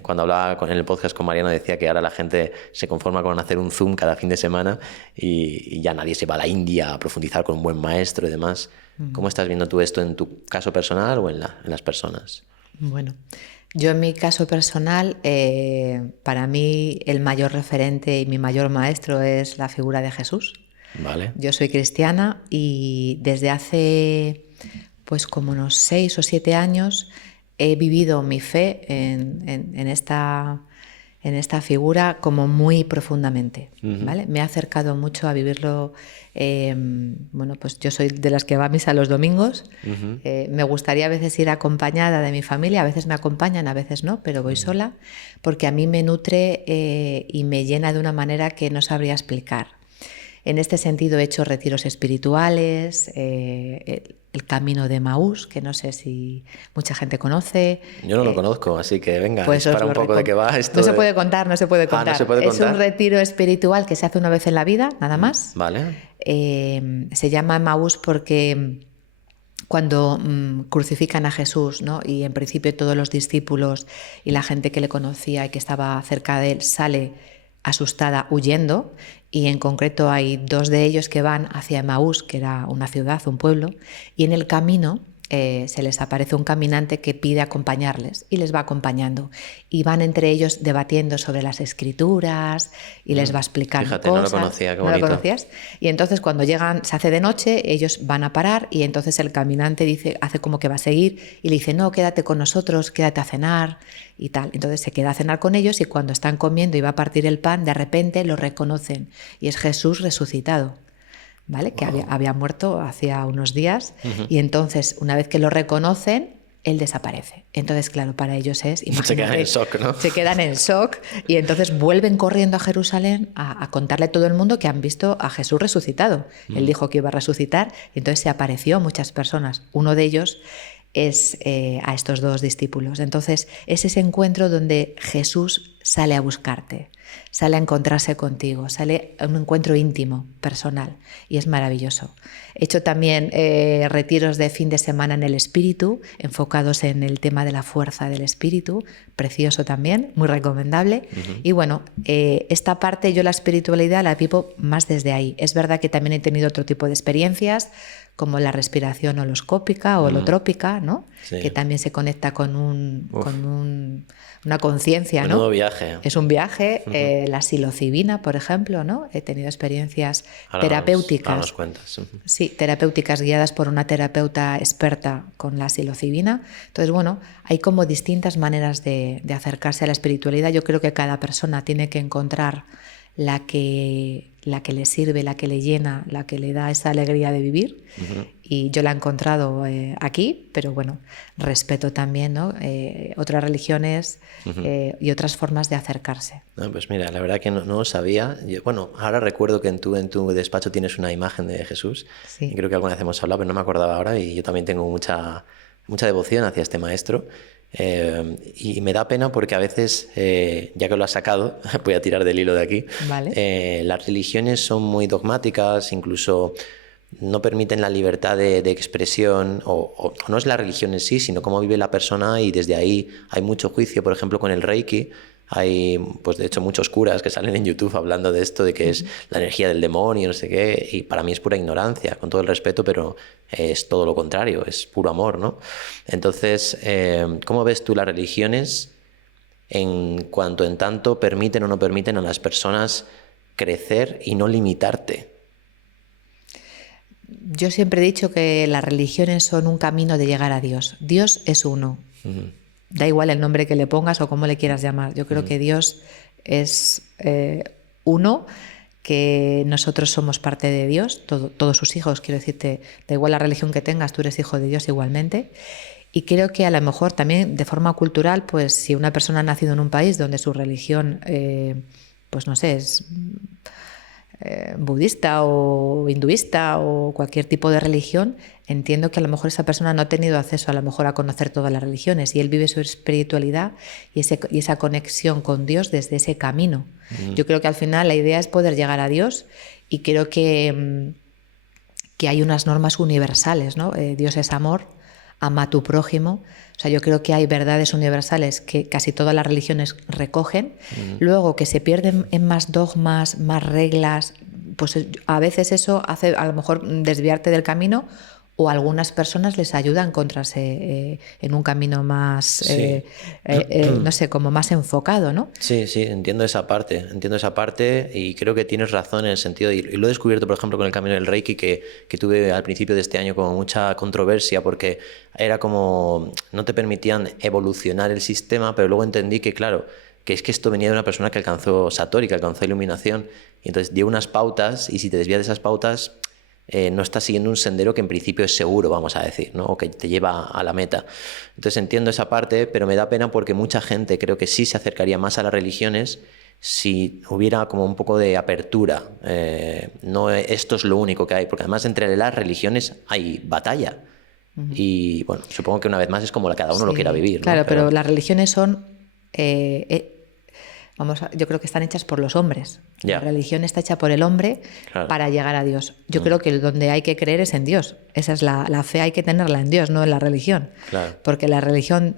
Cuando hablaba en el podcast con Mariano decía que ahora la gente se conforma con hacer un Zoom cada fin de semana y ya nadie se va a la India a profundizar con un buen maestro y demás. ¿Cómo estás viendo tú esto en tu caso personal o en las personas? Bueno, yo en mi caso personal, para mí el mayor referente y mi mayor maestro es la figura de Jesús. Vale. Yo soy cristiana y desde hace pues como unos 6 o 7 años he vivido mi fe en esta figura como muy profundamente, ¿vale? Me he acercado mucho a vivirlo. Bueno, pues yo soy de las que va a misa los domingos. Me gustaría a veces ir acompañada de mi familia, a veces me acompañan, a veces no, pero voy sola, porque a mí me nutre y me llena de una manera que no sabría explicar. En este sentido he hecho retiros espirituales, el camino de Emaús, que no sé si mucha gente conoce. Yo no lo conozco, así que venga, pues para un poco de qué va esto. No se puede contar, no se puede contar. No se puede contar. Es un retiro espiritual que se hace una vez en la vida, nada más. Vale. Se llama Emaús porque cuando crucifican a Jesús, ¿no? Y en principio todos los discípulos y la gente que le conocía y que estaba cerca de él sale asustada huyendo, y en concreto hay 2 de ellos que van hacia Emaús, que era una ciudad, un pueblo, y en el camino se les aparece un caminante que pide acompañarles y les va acompañando y van entre ellos debatiendo sobre las escrituras y les va explicando Fíjate, cosas. No lo conocía, qué bonito. bonito. ¿No lo conocías? Y entonces cuando llegan, se hace de noche, ellos van a parar y entonces el caminante hace como que va a seguir y le dice, no, quédate con nosotros, quédate a cenar y tal. Entonces se queda a cenar con ellos y cuando están comiendo y va a partir el pan, de repente lo reconocen y es Jesús resucitado. ¿Vale? Que había muerto hacía unos días y entonces una vez que lo reconocen, él desaparece. Entonces, claro, para ellos es... Se quedan en shock, ¿no? Se quedan en shock y entonces vuelven corriendo a Jerusalén a contarle a todo el mundo que han visto a Jesús resucitado. Él dijo que iba a resucitar y entonces se apareció a muchas personas. Uno de ellos es a estos dos discípulos. Entonces es ese encuentro donde Jesús sale a buscarte, sale a encontrarse contigo, sale a un encuentro íntimo, personal, y es maravilloso. He hecho también retiros de fin de semana en el espíritu, enfocados en el tema de la fuerza del espíritu, precioso también, muy recomendable. Y bueno, esta parte yo la espiritualidad la vivo más desde ahí. Es verdad que también he tenido otro tipo de experiencias, como la respiración holoscópica o holotrópica, ¿no? Sí. Que también se conecta con una conciencia, ¿no? Menudo viaje. Es un viaje. La psilocibina, por ejemplo, ¿no? He tenido experiencias terapéuticas. Ahora nos cuentas. Sí, terapéuticas guiadas por una terapeuta experta con la psilocibina. Entonces, bueno, hay como distintas maneras de acercarse a la espiritualidad. Yo creo que cada persona tiene que encontrar la que le sirve, la que le llena, la que le da esa alegría de vivir. Y yo la he encontrado aquí, pero bueno, respeto también, ¿no? Otras religiones y otras formas de acercarse. No, pues mira, la verdad que no lo sabía. Bueno, ahora recuerdo que en tu despacho tienes una imagen de Jesús. Sí. Y creo que alguna vez hemos hablado, pero no me acordaba ahora, y yo también tengo mucha devoción hacia este maestro. Y me da pena porque a veces, ya que lo has sacado, voy a tirar del hilo de aquí. Vale. Las religiones son muy dogmáticas, incluso no permiten la libertad de expresión, o no es la religión en sí, sino cómo vive la persona, y desde ahí hay mucho juicio. Por ejemplo, con el Reiki hay, pues de hecho, muchos curas que salen en YouTube hablando de esto, de que es la energía del demonio, no sé qué, y para mí es pura ignorancia, con todo el respeto, pero es todo lo contrario, es puro amor, ¿no? Entonces, ¿cómo ves tú las religiones en cuanto en tanto permiten o no permiten a las personas crecer y no limitarte? Yo siempre he dicho que las religiones son un camino de llegar a Dios. Dios es uno. Da igual el nombre que le pongas o cómo le quieras llamar. Yo creo que Dios es uno, que nosotros somos parte de Dios, todos sus hijos. Quiero decirte, da igual la religión que tengas, tú eres hijo de Dios igualmente. Y creo que a lo mejor también de forma cultural, pues si una persona ha nacido en un país donde su religión, pues no sé, es budista o hinduista o cualquier tipo de religión, entiendo que a lo mejor esa persona no ha tenido acceso a lo mejor a conocer todas las religiones, y él vive su espiritualidad y esa conexión con Dios desde ese camino. Yo creo que al final la idea es poder llegar a Dios, y creo que hay unas normas universales, ¿no? Dios es amor, ama a tu prójimo. O sea, yo creo que hay verdades universales que casi todas las religiones recogen. Luego, que se pierden en más dogmas, más reglas, pues a veces eso hace a lo mejor desviarte del camino, o a algunas personas les ayuda a encontrarse en un camino más, no sé, como más enfocado, ¿no? Sí, entiendo esa parte, y creo que tienes razón en el sentido, y lo he descubierto, por ejemplo, con el camino del Reiki, que tuve al principio de este año como mucha controversia, porque era como, no te permitían evolucionar el sistema, pero luego entendí que, claro, que es que esto venía de una persona que alcanzó Satori, que alcanzó iluminación, y entonces dio unas pautas, y si te desvías de esas pautas, no estás siguiendo un sendero que en principio es seguro, vamos a decir, ¿no? O que te lleva a la meta. Entonces entiendo esa parte, pero me da pena porque mucha gente creo que sí se acercaría más a las religiones si hubiera como un poco de apertura. No, esto es lo único que hay, porque además entre las religiones hay batalla. Y bueno, supongo que una vez más es como cada uno lo quiera vivir, ¿no? Claro, pero las religiones son... yo creo que están hechas por los hombres. La religión está hecha por el hombre para llegar a Dios. Yo creo que donde hay que creer es en Dios. Esa es la fe, hay que tenerla en Dios, no en la religión. Claro. Porque la religión,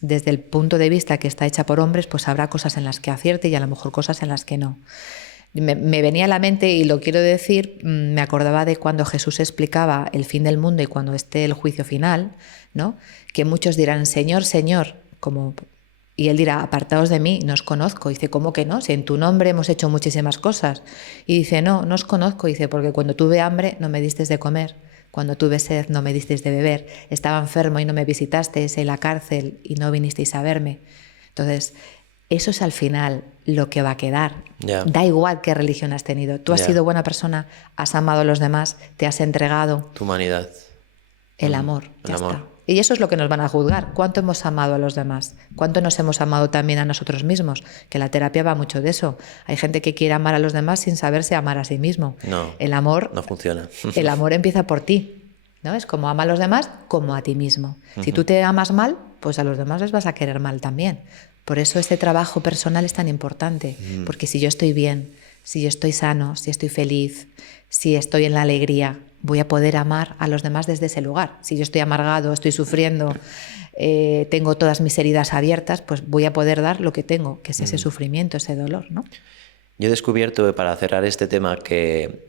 desde el punto de vista que está hecha por hombres, pues habrá cosas en las que acierte y a lo mejor cosas en las que no. Me venía a la mente, y lo quiero decir, me acordaba de cuando Jesús explicaba el fin del mundo y cuando esté el juicio final, ¿no? Que muchos dirán, Señor, Señor, como... Y él dirá, apartaos de mí, no os conozco. Y dice, ¿cómo que no? Si en tu nombre hemos hecho muchísimas cosas. Y dice, no os conozco. Y dice, porque cuando tuve hambre no me disteis de comer, cuando tuve sed no me disteis de beber, estaba enfermo y no me visitasteis, en la cárcel y no vinisteis a verme. Entonces, eso es al final lo que va a quedar. Da igual qué religión has tenido. Tú has sido buena persona, has amado a los demás, te has entregado. Tu humanidad. El amor, ya está. Y eso es lo que nos van a juzgar. ¿Cuánto hemos amado a los demás? ¿Cuánto nos hemos amado también a nosotros mismos? Que la terapia va mucho de eso. Hay gente que quiere amar a los demás sin saberse amar a sí mismo. No, el amor no funciona. El amor empieza por ti. ¿no? Es como ama a los demás como a ti mismo. Si tú te amas mal, pues a los demás les vas a querer mal también. Por eso este trabajo personal es tan importante, porque si yo estoy bien, si yo estoy sano, si estoy feliz, si estoy en la alegría, voy a poder amar a los demás desde ese lugar. Si yo estoy amargado, estoy sufriendo, tengo todas mis heridas abiertas, pues voy a poder dar lo que tengo, que es ese sufrimiento, ese dolor, ¿no? Yo he descubierto, para cerrar este tema, que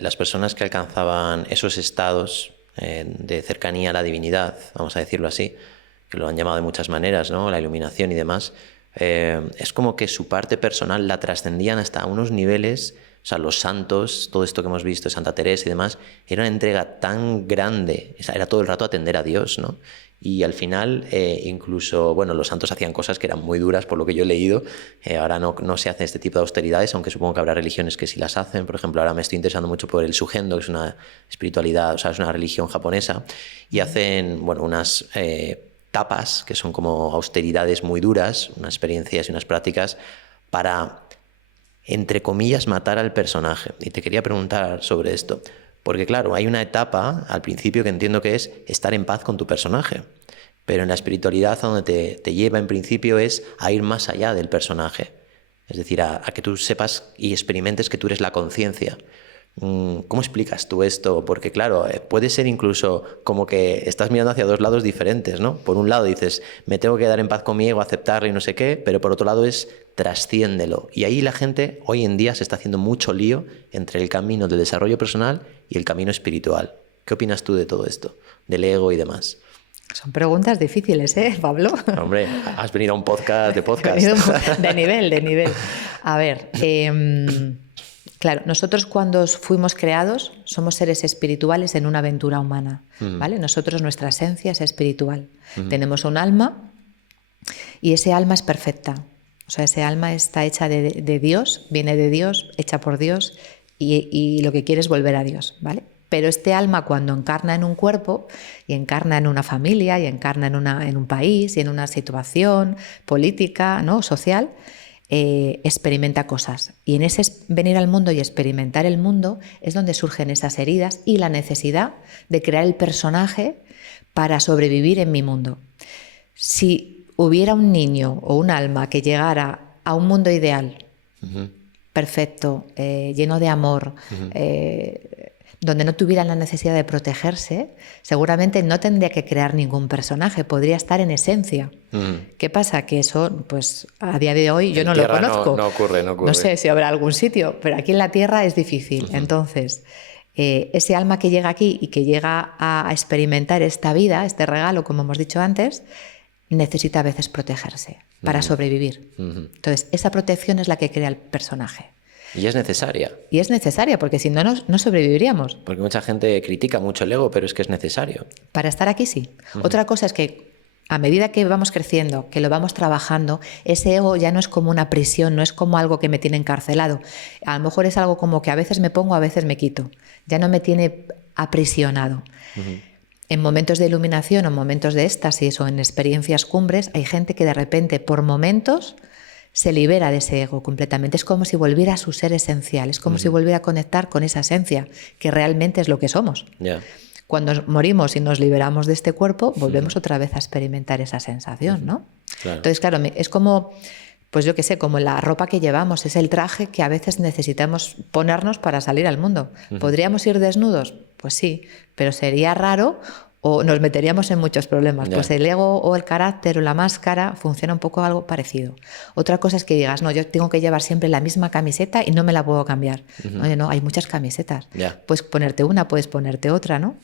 las personas que alcanzaban esos estados de cercanía a la divinidad, vamos a decirlo así, que lo han llamado de muchas maneras, ¿no? La iluminación y demás, es como que su parte personal la trascendían hasta unos niveles. O sea, los santos, todo esto que hemos visto, Santa Teresa y demás, era una entrega tan grande, era todo el rato atender a Dios, ¿no? Y al final, incluso, bueno, los santos hacían cosas que eran muy duras, por lo que yo he leído. Ahora no se hace este tipo de austeridades, aunque supongo que habrá religiones que sí las hacen. Por ejemplo, ahora me estoy interesando mucho por el Shugendo, que es una espiritualidad, o sea, es una religión japonesa, y hacen, bueno, unas tapas, que son como austeridades muy duras, unas experiencias y unas prácticas para, entre comillas, matar al personaje. Y te quería preguntar sobre esto, porque claro, hay una etapa al principio que entiendo que es estar en paz con tu personaje, pero en la espiritualidad a donde te lleva en principio es a ir más allá del personaje, es decir, a que tú sepas y experimentes que tú eres la conciencia. ¿Cómo explicas tú esto? Porque claro, puede ser incluso como que estás mirando hacia dos lados diferentes, ¿no? Por un lado dices, me tengo que dar en paz con mi ego, aceptarlo y no sé qué, pero por otro lado es trasciéndelo. Y ahí la gente hoy en día se está haciendo mucho lío entre el camino del desarrollo personal y el camino espiritual. ¿Qué opinas tú de todo esto? Del ego y demás. Son preguntas difíciles, ¿eh, Pablo? Hombre, has venido a un podcast de podcast. De nivel. A ver, claro, nosotros cuando fuimos creados somos seres espirituales en una aventura humana, ¿vale? Nosotros, nuestra esencia es espiritual. Tenemos un alma y ese alma es perfecta. O sea, ese alma está hecha de Dios, viene de Dios, hecha por Dios y lo que quiere es volver a Dios, ¿vale? Pero este alma, cuando encarna en un cuerpo y encarna en una familia y encarna en un país y en una situación política, ¿no? Social, experimenta cosas. Y en ese venir al mundo y experimentar el mundo es donde surgen esas heridas y la necesidad de crear el personaje para sobrevivir en mi mundo. Si hubiera un niño o un alma que llegara a un mundo ideal, perfecto, lleno de amor, donde no tuviera la necesidad de protegerse, seguramente no tendría que crear ningún personaje, podría estar en esencia. ¿Qué pasa? Que eso, pues a día de hoy yo no lo conozco. No ocurre. No sé si habrá algún sitio, pero aquí en la Tierra es difícil. Entonces, ese alma que llega aquí y que llega a experimentar esta vida, este regalo, como hemos dicho antes, necesita a veces protegerse para sobrevivir. Entonces, esa protección es la que crea el personaje. Y es necesaria. Y es necesaria, porque si no, no sobreviviríamos. Porque mucha gente critica mucho el ego, pero es que es necesario. Para estar aquí, sí. Otra cosa es que a medida que vamos creciendo, que lo vamos trabajando, ese ego ya no es como una prisión, no es como algo que me tiene encarcelado. A lo mejor es algo como que a veces me pongo, a veces me quito. Ya no me tiene aprisionado. En momentos de iluminación o momentos de éxtasis o en experiencias cumbres, hay gente que de repente, por momentos, se libera de ese ego completamente. Es como si volviera a su ser esencial, es como si volviera a conectar con esa esencia, que realmente es lo que somos. Cuando morimos y nos liberamos de este cuerpo, volvemos otra vez a experimentar esa sensación, ¿no? Claro. Entonces, claro, es como, pues yo qué sé, como la ropa que llevamos, es el traje que a veces necesitamos ponernos para salir al mundo. ¿Podríamos ir desnudos? Pues sí, pero sería raro o nos meteríamos en muchos problemas. Pues el ego o el carácter o la máscara funciona un poco algo parecido. Otra cosa es que digas, no, yo tengo que llevar siempre la misma camiseta y no me la puedo cambiar. Oye, no, hay muchas camisetas. Puedes ponerte una, puedes ponerte otra, ¿no?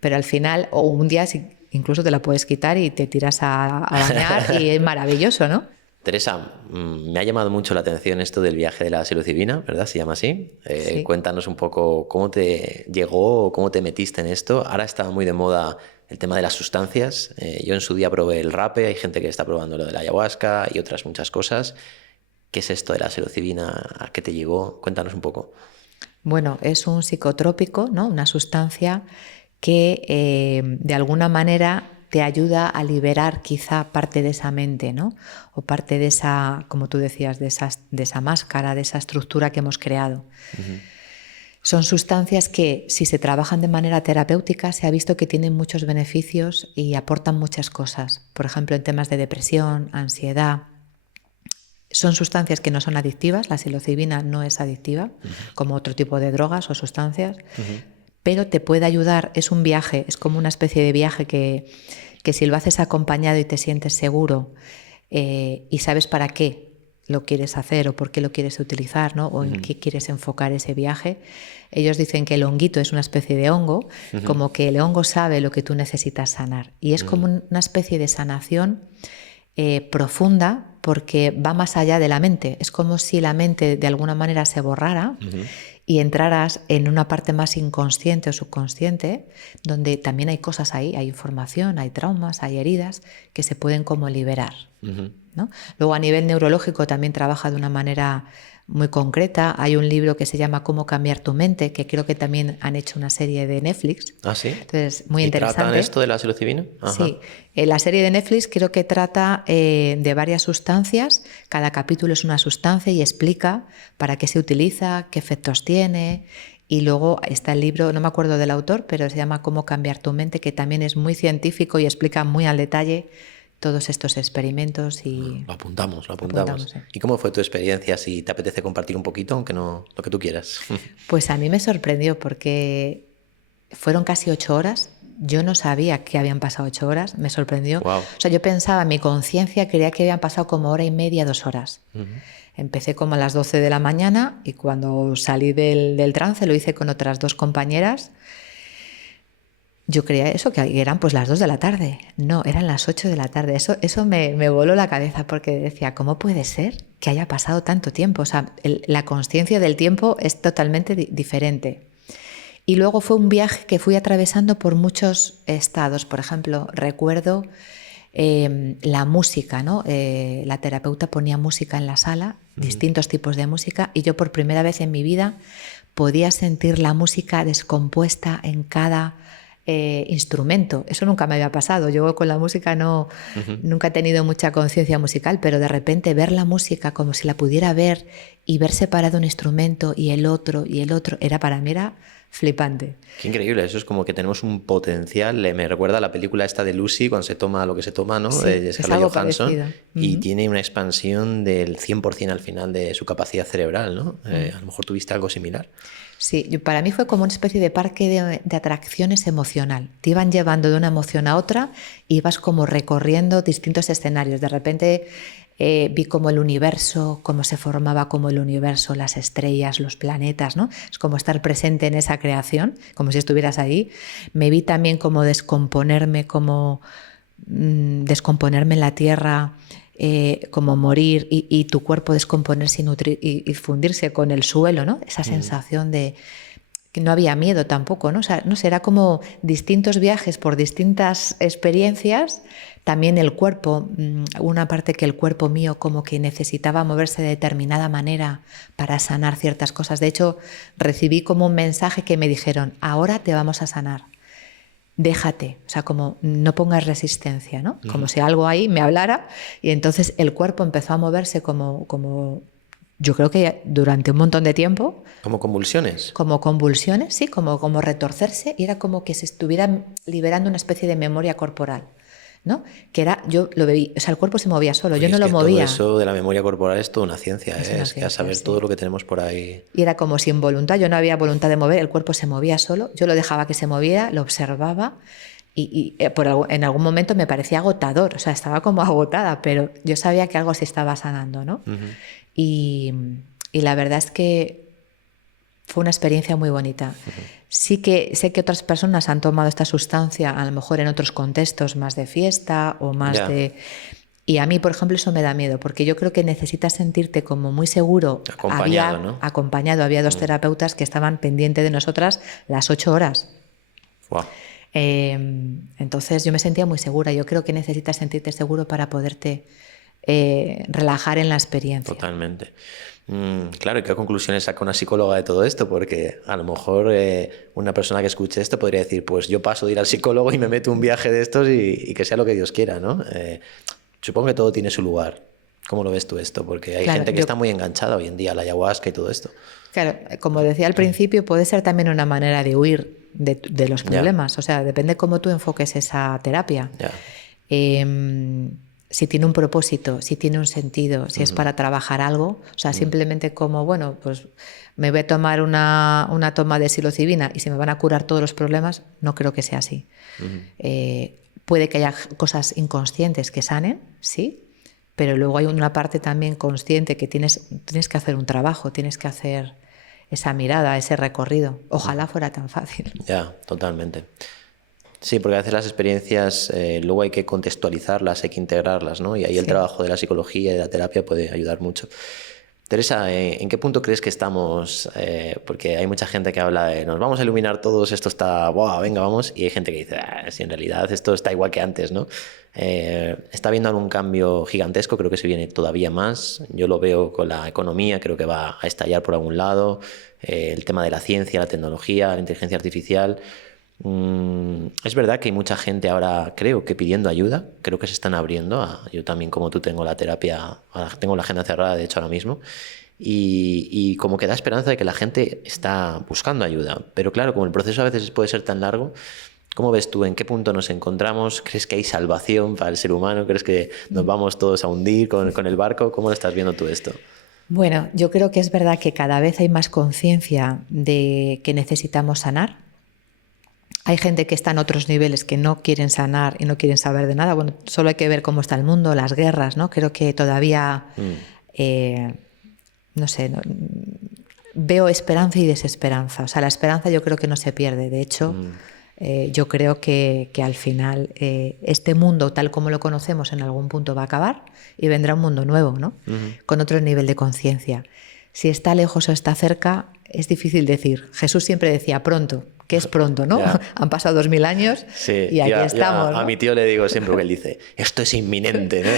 Pero al final, o un día incluso te la puedes quitar y te tiras a bañar y es maravilloso, ¿no? Teresa, me ha llamado mucho la atención esto del viaje de la psilocibina, ¿verdad? ¿Se llama así? Sí. Cuéntanos un poco cómo te llegó, cómo te metiste en esto. Ahora está muy de moda el tema de las sustancias. Yo en su día probé el rape, hay gente que está probando lo de la ayahuasca y otras muchas cosas. ¿Qué es esto de la psilocibina? ¿A qué te llegó? Cuéntanos un poco. Bueno, es un psicotrópico, ¿no? Una sustancia que de alguna manera te ayuda a liberar quizá parte de esa mente, ¿no? O parte de esa, como tú decías, de esa máscara, de esa estructura que hemos creado. Son sustancias que, si se trabajan de manera terapéutica, se ha visto que tienen muchos beneficios y aportan muchas cosas. Por ejemplo, en temas de depresión, ansiedad. Son sustancias que no son adictivas, la psilocibina no es adictiva, como otro tipo de drogas o sustancias, pero te puede ayudar, es un viaje, es como una especie de viaje que si lo haces acompañado y te sientes seguro y sabes para qué lo quieres hacer o por qué lo quieres utilizar, ¿no? O en qué quieres enfocar ese viaje. Ellos dicen que el honguito es una especie de hongo, como que el hongo sabe lo que tú necesitas sanar. Y es como una especie de sanación profunda, porque va más allá de la mente. Es como si la mente de alguna manera se borrara y entraras en una parte más inconsciente o subconsciente, donde también hay cosas ahí, hay información, hay traumas, hay heridas que se pueden como liberar, ¿no? Luego a nivel neurológico también trabaja de una manera muy concreta. Hay un libro que se llama Cómo cambiar tu mente, que creo que también han hecho una serie de Netflix. ¿Ah, sí? Entonces, muy ¿Y interesante. tratan esto de la psilocibina? Ajá. Sí, la serie de Netflix creo que trata de varias sustancias. Cada capítulo es una sustancia y explica para qué se utiliza, qué efectos tiene. Y luego está el libro, no me acuerdo del autor, pero se llama Cómo cambiar tu mente, que también es muy científico y explica muy al detalle todos estos experimentos. Y Lo apuntamos, lo apuntamos. sí. ¿Y cómo fue tu experiencia? Si te apetece compartir un poquito, aunque no lo que tú quieras. Pues a mí me sorprendió porque fueron casi 8 horas. Yo no sabía que habían pasado 8 horas, me sorprendió. Wow. O sea, yo pensaba, mi conciencia creía que habían pasado como hora y media, 2 horas. Empecé como a las 12 de la mañana y cuando salí del trance lo hice con otras 2 compañeras. Yo creía eso, que eran pues las 2 de la tarde. No, eran las 8 de la tarde. Eso me voló la cabeza porque decía, ¿cómo puede ser que haya pasado tanto tiempo? O sea, la consciencia del tiempo es totalmente diferente. Y luego fue un viaje que fui atravesando por muchos estados. Por ejemplo, recuerdo la música, ¿no? La terapeuta ponía música en la sala, distintos tipos de música, y yo por primera vez en mi vida podía sentir la música descompuesta en cada instrumento. Eso nunca me había pasado. Yo con la música nunca he tenido mucha conciencia musical, pero de repente ver la música como si la pudiera ver y ver separado un instrumento y el otro, para mí era flipante. Qué increíble, eso es como que tenemos un potencial. Me recuerda a la película esta de Lucy, cuando se toma lo que se toma, ¿no? Sí, De Scarlett Johansson. Y Uh-huh. tiene una expansión del 100% al final de su capacidad cerebral, ¿no? A lo mejor tuviste algo similar. Sí, para mí fue como una especie de parque de atracciones emocional. Te iban llevando de una emoción a otra y ibas como recorriendo distintos escenarios. De repente vi como el universo, cómo se formaba como el universo, las estrellas, los planetas, ¿no? Es como estar presente en esa creación, como si estuvieras ahí. Me vi también como descomponerme en la tierra, como morir y tu cuerpo descomponerse y fundirse con el suelo, ¿no? Esa sensación de que no había miedo tampoco, ¿no? O sea, no sé, era como distintos viajes por distintas experiencias. También el cuerpo, una parte que el cuerpo mío como que necesitaba moverse de determinada manera para sanar ciertas cosas. De hecho, recibí como un mensaje que me dijeron, ahora te vamos a sanar. Déjate, o sea, como no pongas resistencia, ¿no? Como si algo ahí me hablara y entonces el cuerpo empezó a moverse como yo creo que durante un montón de tiempo. ¿Como convulsiones? Como convulsiones, sí, como retorcerse y era como que se estuviera liberando una especie de memoria corporal, ¿no? Que era, yo lo veía, o sea, el cuerpo se movía solo, yo no lo movía. Todo eso de la memoria corporal es toda una ciencia, Es ¿eh? una Es que ciencia, a saber sí. todo lo que tenemos por ahí. Y era como sin voluntad, yo no había voluntad de mover, el cuerpo se movía solo, yo lo dejaba que se moviera, lo observaba y en algún momento me parecía agotador, o sea, estaba como agotada, pero yo sabía que algo se estaba sanando, ¿no? Y la verdad es que fue una experiencia muy bonita. Sí que sé que otras personas han tomado esta sustancia a lo mejor en otros contextos más de fiesta o más de... Y a mí, por ejemplo, eso me da miedo, porque yo creo que necesitas sentirte como muy seguro. Acompañado, ¿no? Había 2 terapeutas que estaban pendientes de nosotras las 8 horas. Wow. Entonces yo me sentía muy segura. Yo creo que necesitas sentirte seguro para poderte relajar en la experiencia. Totalmente. Claro, ¿y qué conclusiones saca una psicóloga de todo esto? Porque a lo mejor una persona que escuche esto podría decir, pues yo paso de ir al psicólogo y me meto un viaje de estos y que sea lo que Dios quiera, ¿no? Supongo que todo tiene su lugar. ¿Cómo lo ves tú esto? Porque hay Claro, gente que está muy enganchada hoy en día a la ayahuasca y todo esto. Claro, como decía al principio, puede ser también una manera de huir de los problemas. O sea, depende cómo tú enfoques esa terapia. Si tiene un propósito, si tiene un sentido, si es para trabajar algo. O sea, simplemente como, bueno, pues me voy a tomar una toma de psilocibina y se me van a curar todos los problemas, no creo que sea así. Puede que haya cosas inconscientes que sanen, sí, pero luego hay una parte también consciente que tienes que hacer un trabajo, tienes que hacer esa mirada, ese recorrido. Ojalá fuera tan fácil. Ya, totalmente. Sí, porque a veces las experiencias luego hay que contextualizarlas, hay que integrarlas, ¿no? Y ahí el trabajo de la psicología y de la terapia puede ayudar mucho. Teresa, ¿en qué punto crees que estamos? Porque hay mucha gente que habla de nos vamos a iluminar todos, esto está, ¡buah, venga, vamos! Y hay gente que dice, si en realidad esto está igual que antes, ¿no? Está habiendo algún cambio gigantesco, creo que se viene todavía más. Yo lo veo con la economía, creo que va a estallar por algún lado. El tema de la ciencia, la tecnología, la inteligencia artificial. Es verdad que hay mucha gente ahora, creo que pidiendo ayuda, creo que se están abriendo. Yo también, como tú, tengo la terapia, tengo la agenda cerrada, de hecho, ahora mismo, y como que da esperanza de que la gente está buscando ayuda. Pero claro, como el proceso a veces puede ser tan largo, ¿cómo ves tú? ¿En qué punto nos encontramos? ¿Crees que hay salvación para el ser humano? ¿Crees que nos vamos todos a hundir con el barco? ¿Cómo lo estás viendo tú esto? Bueno, yo creo que es verdad que cada vez hay más conciencia de que necesitamos sanar. Hay gente que está en otros niveles que no quieren sanar y no quieren saber de nada. Bueno, solo hay que ver cómo está el mundo, las guerras, ¿no? Creo que todavía, no sé, veo esperanza y desesperanza. O sea, la esperanza yo creo que no se pierde. De hecho, yo creo que al final este mundo, tal como lo conocemos, en algún punto va a acabar y vendrá un mundo nuevo, ¿no? Con otro nivel de conciencia. Si está lejos o está cerca, es difícil decir. Jesús siempre decía pronto. Que es pronto, ¿no? Ya. Han pasado 2000 años y aquí estamos. ¿no? A mi tío le digo siempre que él dice, esto es inminente, ¿no?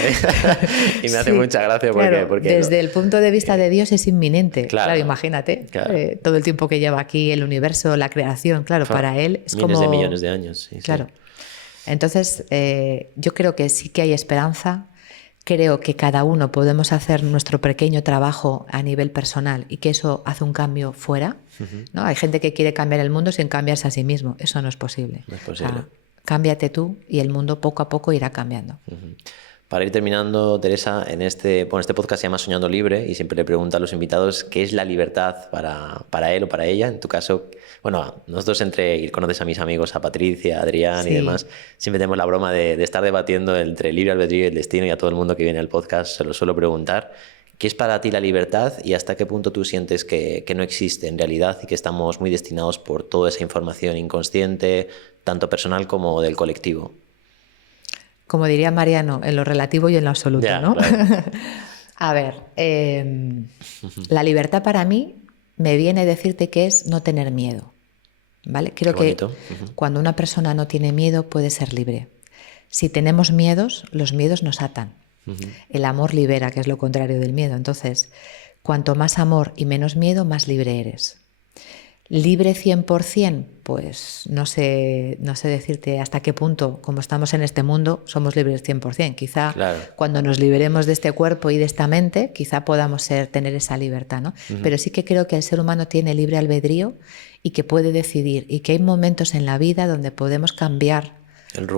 Y me hace mucha gracia porque desde el punto de vista de Dios es inminente. Claro, imagínate. Claro. Todo el tiempo que lleva aquí el universo, la creación, claro, para él es miles como... de millones de años. Sí, claro. Entonces, yo creo que sí que hay esperanza. Creo que cada uno podemos hacer nuestro pequeño trabajo a nivel personal y que eso hace un cambio fuera, ¿no? Hay gente que quiere cambiar el mundo sin cambiarse a sí mismo. Eso no es posible. No es posible. O sea, cámbiate tú y el mundo poco a poco irá cambiando. Para ir terminando, Teresa, este podcast se llama Soñando Libre y siempre le pregunto a los invitados qué es la libertad para él o para ella. En tu caso, bueno, nosotros conoces a mis amigos, a Patricia, a Adrián y demás, siempre tenemos la broma de estar debatiendo entre el libre albedrío y el destino, y a todo el mundo que viene al podcast se lo suelo preguntar. ¿Qué es para ti la libertad y hasta qué punto tú sientes que no existe en realidad y que estamos muy destinados por toda esa información inconsciente, tanto personal como del colectivo? Como diría Mariano, en lo relativo y en lo absoluto, ¿no? Claro. A ver, la libertad para mí me viene a decirte que es no tener miedo, ¿vale? Creo que cuando una persona no tiene miedo puede ser libre. Si tenemos miedos, los miedos nos atan. El amor libera, que es lo contrario del miedo. Entonces, cuanto más amor y menos miedo, más libre eres. ¿Libre 100%? Pues no sé decirte hasta qué punto, como estamos en este mundo, somos libres 100%. Quizá cuando nos liberemos de este cuerpo y de esta mente, quizá podamos tener esa libertad, ¿no? Pero sí que creo que el ser humano tiene libre albedrío y que puede decidir, y que hay momentos en la vida donde podemos cambiar el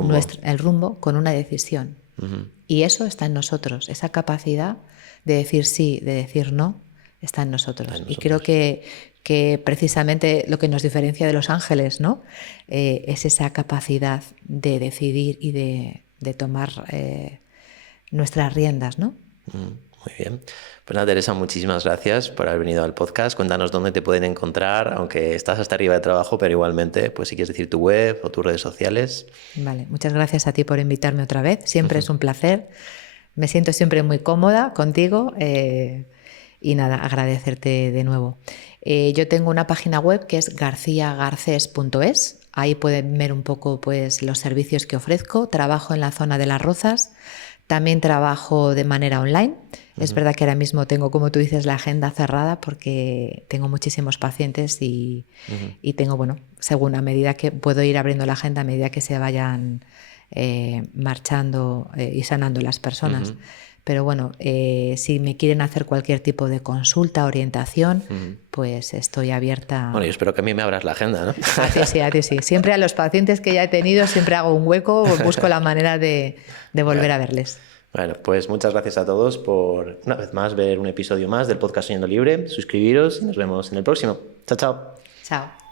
rumbo con una decisión. Y eso está en nosotros, esa capacidad de decir sí, de decir no, está en nosotros. Y creo que precisamente lo que nos diferencia de los ángeles, ¿no? Es esa capacidad de decidir y de tomar nuestras riendas, ¿no? Muy bien. Pues nada, Teresa, muchísimas gracias por haber venido al podcast. Cuéntanos dónde te pueden encontrar, aunque estás hasta arriba de trabajo, pero igualmente, pues si quieres decir tu web o tus redes sociales. Vale, muchas gracias a ti por invitarme otra vez. Siempre es un placer. Me siento siempre muy cómoda contigo y nada, agradecerte de nuevo. Yo tengo una página web que es garciagarces.es. Ahí pueden ver un poco pues, los servicios que ofrezco. Trabajo en la zona de Las Rozas. También trabajo de manera online. Es verdad que ahora mismo tengo, como tú dices, la agenda cerrada porque tengo muchísimos pacientes y tengo, bueno, según a medida que puedo ir abriendo la agenda, a medida que se vayan marchando y sanando las personas. Pero bueno, si me quieren hacer cualquier tipo de consulta, orientación, pues estoy abierta. Bueno, yo espero que a mí me abras la agenda, ¿no? A ti sí. Siempre a los pacientes que ya he tenido, siempre hago un hueco, busco la manera de volver a verles. Bueno, pues muchas gracias a todos por, una vez más, ver un episodio más del podcast Soñando Libre. Suscribiros y nos vemos en el próximo. Chao, chao. Chao.